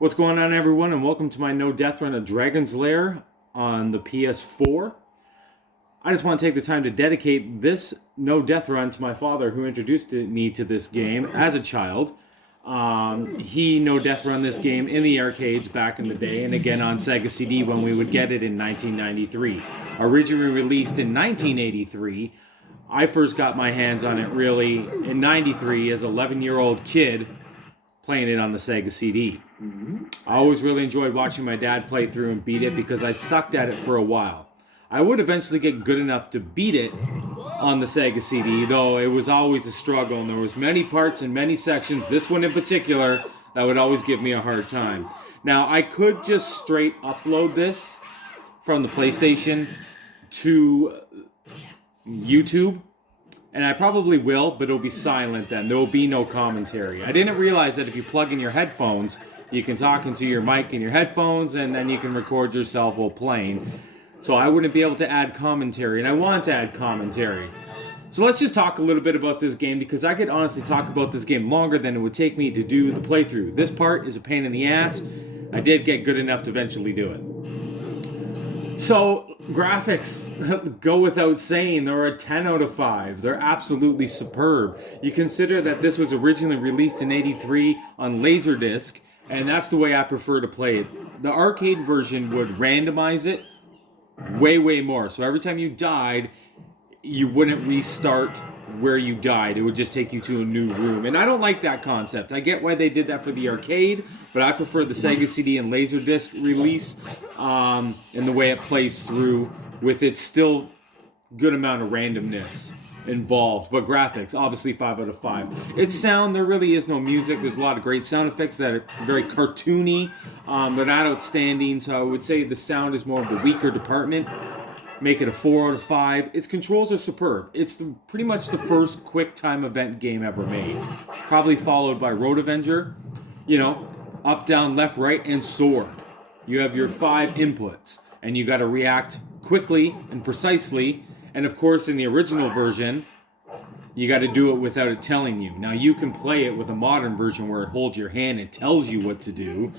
What's going on, everyone, and welcome to my no death run of Dragon's Lair on the PS4. I just want to take the time to dedicate this no death run to my father, who introduced me to this game as a child. He no death run this game in the arcades back in the day, and again on Sega CD when we would get it in 1993. Originally released in 1983, I first got my hands on it really in 93 as an 11-year-old kid playing it on the Sega CD. I always really enjoyed watching my dad play through and beat it because I sucked at it for a while. I would eventually get good enough to beat it on the Sega CD, though it was always a struggle, and there was many parts and many sections, this one in particular, that would always give me a hard time. Now, I could just straight upload this from the PlayStation to YouTube, and I probably will, but it'll be silent then. There will be no commentary. I didn't realize that if you plug in your headphones, you can talk into your mic in your headphones, and then you can record yourself while playing. So I wouldn't be able to add commentary, and I want to add commentary. So let's just talk a little bit about this game, because I could honestly talk about this game longer than it would take me to do the playthrough. This part is a pain in the ass. I did get good enough to eventually do it. So, graphics, go without saying, they're a 10 out of 5. They're absolutely superb. You consider that this was originally released in 83 on Laserdisc, and that's the way I prefer to play it. The arcade version would randomize it way more. So every time you died, you wouldn't restart where you died. It would just take you to a new room. And I don't like that concept. I get why they did that for the arcade, but I prefer the Sega CD and Laserdisc release and the way it plays through with its still good amount of randomness involved. But graphics, obviously 5 out of 5. Its sound, there really is no music. There's a lot of great sound effects that are very cartoony. They're not outstanding, so I would say the sound is more of the weaker department. Make it a 4 out of 5. Its controls are superb. It's pretty much the first quick time event game ever made. Probably followed by Road Avenger. You know, up, down, left, right, and sword. You have your 5 inputs, and you got to react quickly and precisely. And of course, in the original version, you got to do it without it telling you. Now, you can play it with a modern version where it holds your hand and tells you what to do.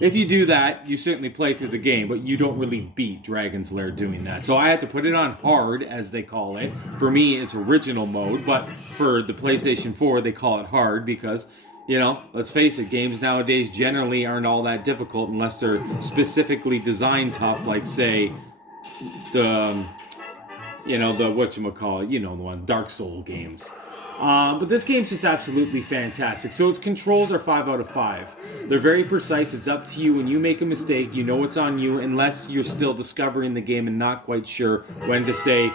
If you do that, you certainly play through the game, but you don't really beat Dragon's Lair doing that. So I had to put it on hard, as they call it. For me, it's original mode, but for the PlayStation 4, they call it hard because, you know, let's face it, games nowadays generally aren't all that difficult unless they're specifically designed tough, like, say, the whatchamacallit, you know the one, Dark Soul games. But this game's just absolutely fantastic. So its controls are 5 out of 5. They're very precise. It's up to you. When you make a mistake, you know it's on you, unless you're still discovering the game and not quite sure when to say,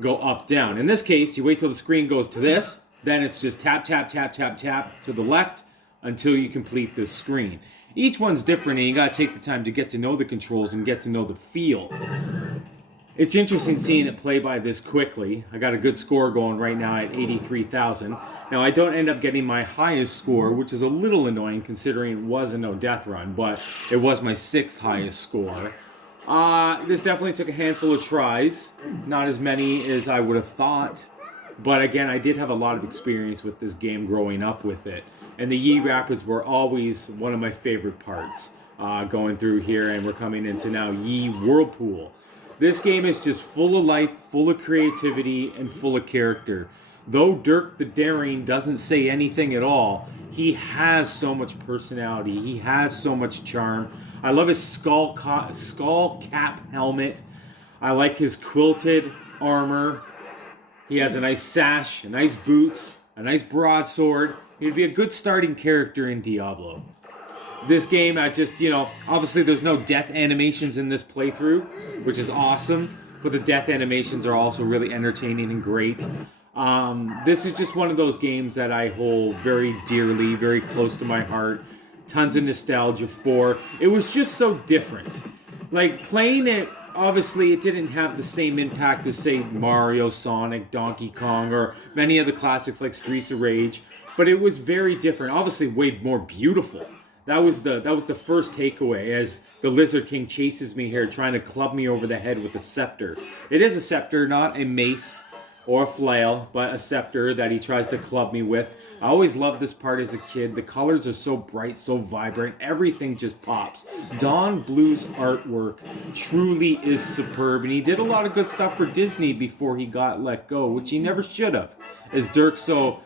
go up, down. In this case, you wait till the screen goes to this, then it's just tap, tap, tap, tap, tap to the left until you complete this screen. Each one's different, and you gotta take the time to get to know the controls and get to know the feel. It's interesting seeing it play by this quickly. I got a good score going right now at 83,000. Now, I don't end up getting my highest score, which is a little annoying considering it was a no-death run, but it was my 6th highest score. This definitely took a handful of tries. Not as many as I would have thought. But again, I did have a lot of experience with this game growing up with it. And the Yi Rapids were always one of my favorite parts going through here, and we're coming into now Yi Whirlpool. This game is just full of life, full of creativity, and full of character. Though Dirk the Daring doesn't say anything at all, he has so much personality. He has so much charm. I love his skull cap helmet. I like his quilted armor. He has a nice sash, a nice boots, a nice broadsword. He'd be a good starting character in Diablo. This game, obviously there's no death animations in this playthrough, which is awesome, but the death animations are also really entertaining and great. This is just one of those games that I hold very dearly, very close to my heart. Tons of nostalgia for. It was just so different. Like, playing it, obviously it didn't have the same impact as, say, Mario, Sonic, Donkey Kong, or many of the classics like Streets of Rage, but it was very different. Obviously way more beautiful. That was the first takeaway, as the Lizard King chases me here, trying to club me over the head with a scepter. It is a scepter, not a mace or a flail, but a scepter that he tries to club me with. I always loved this part as a kid. The colors are so bright, so vibrant. Everything just pops. Don Bluth's artwork truly is superb, and he did a lot of good stuff for Disney before he got let go, which he never should have, as Dirk so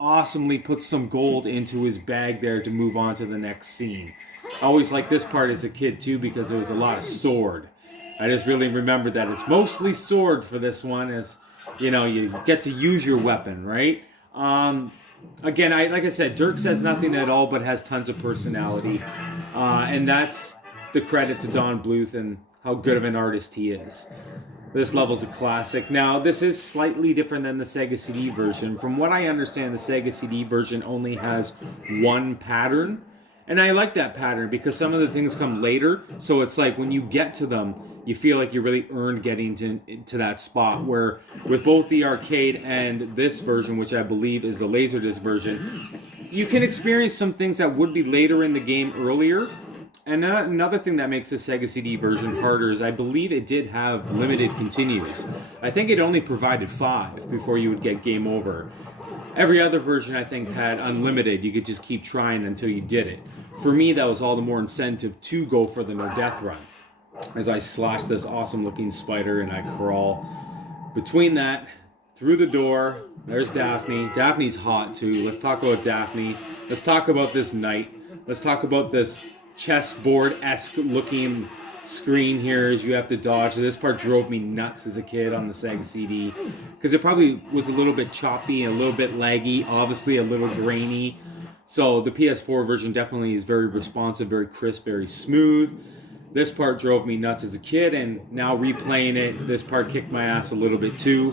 awesomely puts some gold into his bag there to move on to the next scene. I always liked this part as a kid too because there was a lot of sword. I just really remember that it's mostly sword for this one, as you know, you get to use your weapon, right? Again, like I said, Dirk says nothing at all, but has tons of personality, and that's the credit to Don Bluth and how good of an artist he is. This level's a classic. Now, this is slightly different than the Sega CD version. From what I understand, the Sega CD version only has one pattern. And I like that pattern because some of the things come later. So it's like when you get to them, you feel like you really earned getting to that spot. Where with both the arcade and this version, which I believe is the Laserdisc version, you can experience some things that would be later in the game earlier. And another thing that makes the Sega CD version harder is I believe it did have limited continues. I think it only provided 5 before you would get game over. Every other version, I think, had unlimited. You could just keep trying until you did it. For me, that was all the more incentive to go for the no death run. As I slash this awesome looking spider and I crawl between that, through the door, there's Daphne. Daphne's hot too. Let's talk about Daphne. Let's talk about this knight. Let's talk about this chessboard-esque looking screen here as you have to dodge. This part drove me nuts as a kid on the Sega CD because it probably was a little bit choppy and a little bit laggy, obviously a little grainy. So the PS4 version definitely is very responsive, very crisp, very smooth. This part drove me nuts as a kid, and now replaying it, this part kicked my ass a little bit too.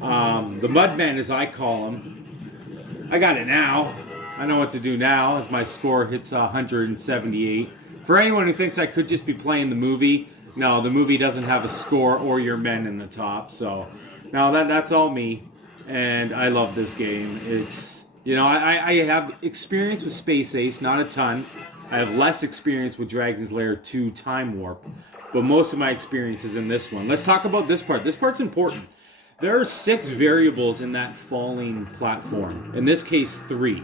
The Mudman, as I call him, I got it now. I know what to do now as my score hits 178. For anyone who thinks I could just be playing the movie, no, the movie doesn't have a score or your men in the top. So, now that's all me, and I love this game. It's, you know, I have experience with Space Ace, not a ton. I have less experience with Dragon's Lair 2 Time Warp, but most of my experience is in this one. Let's talk about this part. This part's important. There are 6 variables in that falling platform. In this case, 3.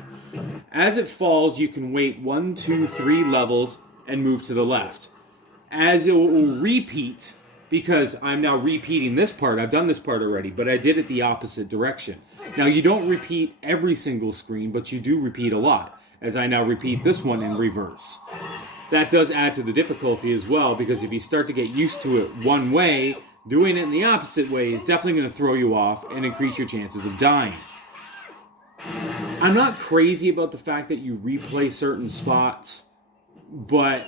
As it falls, you can wait 1, 2, 3 levels and move to the left. As it will repeat, because I'm now repeating this part, I've done this part already, but I did it the opposite direction. Now, you don't repeat every single screen, but you do repeat a lot, as I now repeat this one in reverse. That does add to the difficulty as well, because if you start to get used to it one way, doing it in the opposite way is definitely going to throw you off and increase your chances of dying. I'm not crazy about the fact that you replay certain spots, but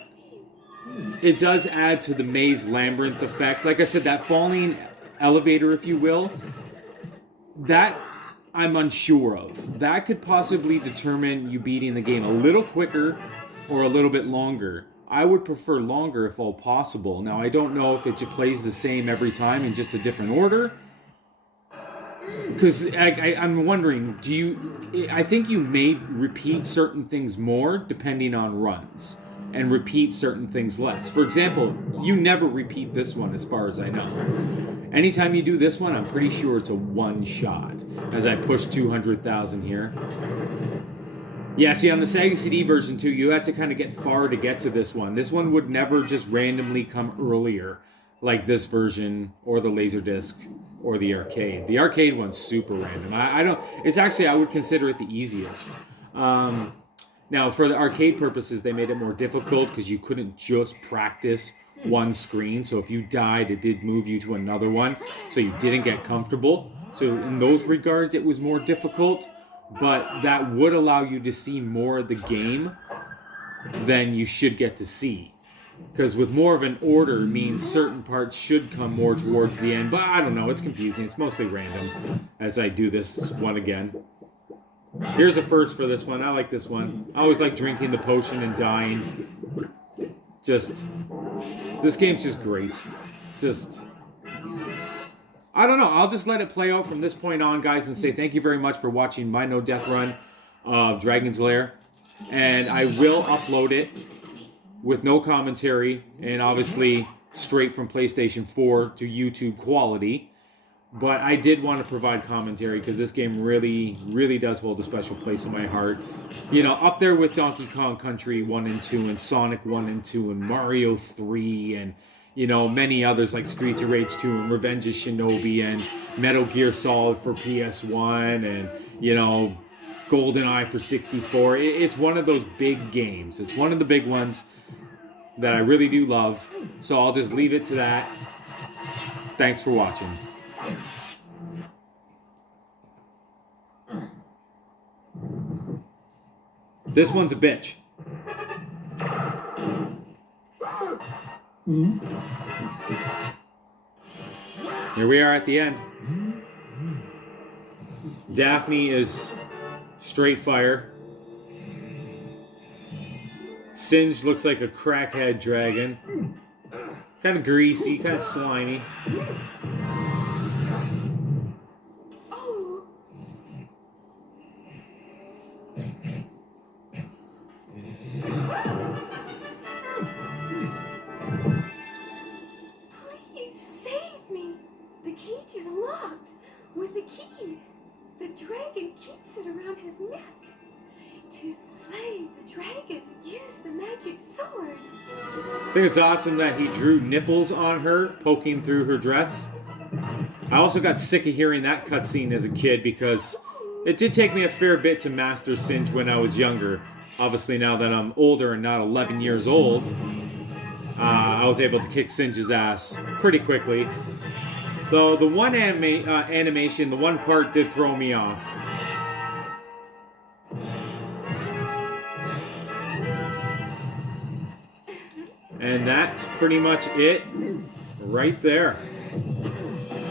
it does add to the maze labyrinth effect. Like I said, that falling elevator, if you will, that I'm unsure of. That could possibly determine you beating the game a little quicker or a little bit longer. I would prefer longer if all possible. Now, I don't know if it just plays the same every time in just a different order. Because I'm wondering, I think you may repeat certain things more depending on runs, and repeat certain things less. For example, you never repeat this one as far as I know. Anytime you do this one, I'm pretty sure it's a one shot. As I push 200,000 here. Yeah, see, on the Sega CD version too, you had to kind of get far to get to this one. This one would never just randomly come earlier, like this version, or the Laserdisc, or the arcade. The arcade one's super random. I would consider it the easiest. Now, for the arcade purposes, they made it more difficult because you couldn't just practice one screen. So if you died, it did move you to another one. So you didn't get comfortable. So in those regards, it was more difficult. But that would allow you to see more of the game than you should get to see. Because with more of an order means certain parts should come more towards the end. But I don't know, it's confusing. It's mostly random as I do this one again. Here's a first for this one. I like this one. I always like drinking the potion and dying. This game's just great. I don't know. I'll just let it play out from this point on, guys, and say thank you very much for watching my No Death run of Dragon's Lair. And I will upload it with no commentary and obviously straight from PlayStation 4 to YouTube quality. But I did want to provide commentary because this game really, really does hold a special place in my heart. You know, up there with Donkey Kong Country 1 and 2 and Sonic 1 and 2 and Mario 3 and, you know, many others like Streets of Rage 2 and Revenge of Shinobi and Metal Gear Solid for PS1 and, you know, GoldenEye for 64. It's one of those big games. It's one of the big ones that I really do love. So I'll just leave it to that. Thanks for watching. This one's a bitch. Here we are at the end. Daphne is straight fire. Singe looks like a crackhead dragon. Kind of greasy, kind of slimy. Please save me. The cage is locked with a key. The dragon keeps it around his neck. To slay the dragon, use the magic sword. I think it's awesome that he drew nipples on her, poking through her dress. I also got sick of hearing that cutscene as a kid because it did take me a fair bit to master Singe when I was younger. Obviously, now that I'm older and not 11 years old, I was able to kick Singe's ass pretty quickly. Though the one animation, the one part did throw me off. And that's pretty much it right there.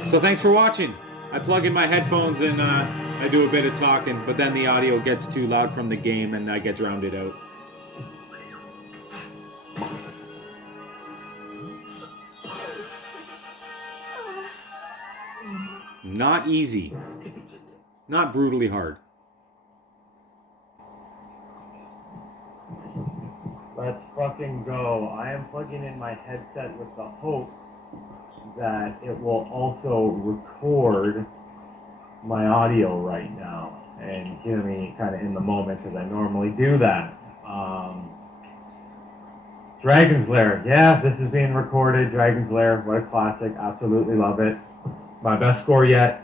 So thanks for watching. I plug in my headphones and I do a bit of talking, but then the audio gets too loud from the game and I get drowned out. Not easy. Not brutally hard. Let's fucking go. I am plugging in my headset with the hope that it will also record my audio right now and hear me kind of in the moment because I normally do that. Dragon's Lair. Yeah, this is being recorded. Dragon's Lair. What a classic. Absolutely love it. My best score yet.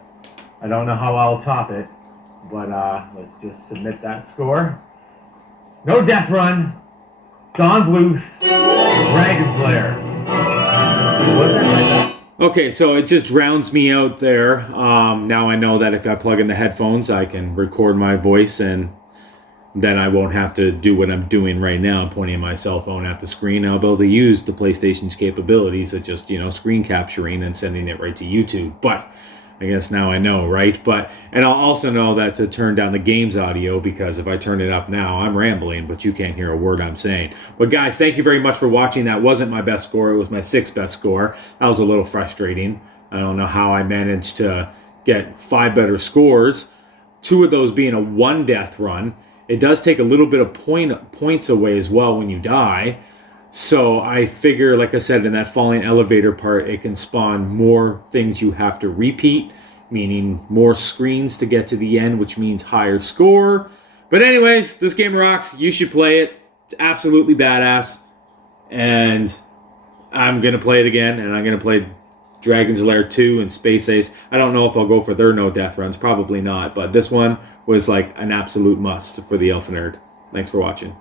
I don't know how I'll top it, but let's just submit that score. No death run. Don Bluth, Dragon's Lair. Okay, so it just drowns me out there. Now I know that if I plug in the headphones, I can record my voice and then I won't have to do what I'm doing right now. I'm pointing my cell phone at the screen. I'll be able to use the PlayStation's capabilities of just, you know, screen capturing and sending it right to YouTube. But I guess now I know, right? And I'll also know that to turn down the game's audio because if I turn it up now, I'm rambling, but you can't hear a word I'm saying. But guys, thank you very much for watching. That wasn't my best score. It was my 6th best score. That was a little frustrating. I don't know how I managed to get 5 better scores. 2 of those being a 1 death run. It does take a little bit of points away as well when you die. So I figure, like I said, in that falling elevator part, it can spawn more things you have to repeat, meaning more screens to get to the end, which means higher score. But anyways, this game rocks. You should play it. It's absolutely badass. And I'm going to play it again, and I'm going to play Dragon's Lair 2 and Space Ace. I don't know if I'll go for their no death runs. Probably not. But this one was like an absolute must for the Elf Nerd. Thanks for watching.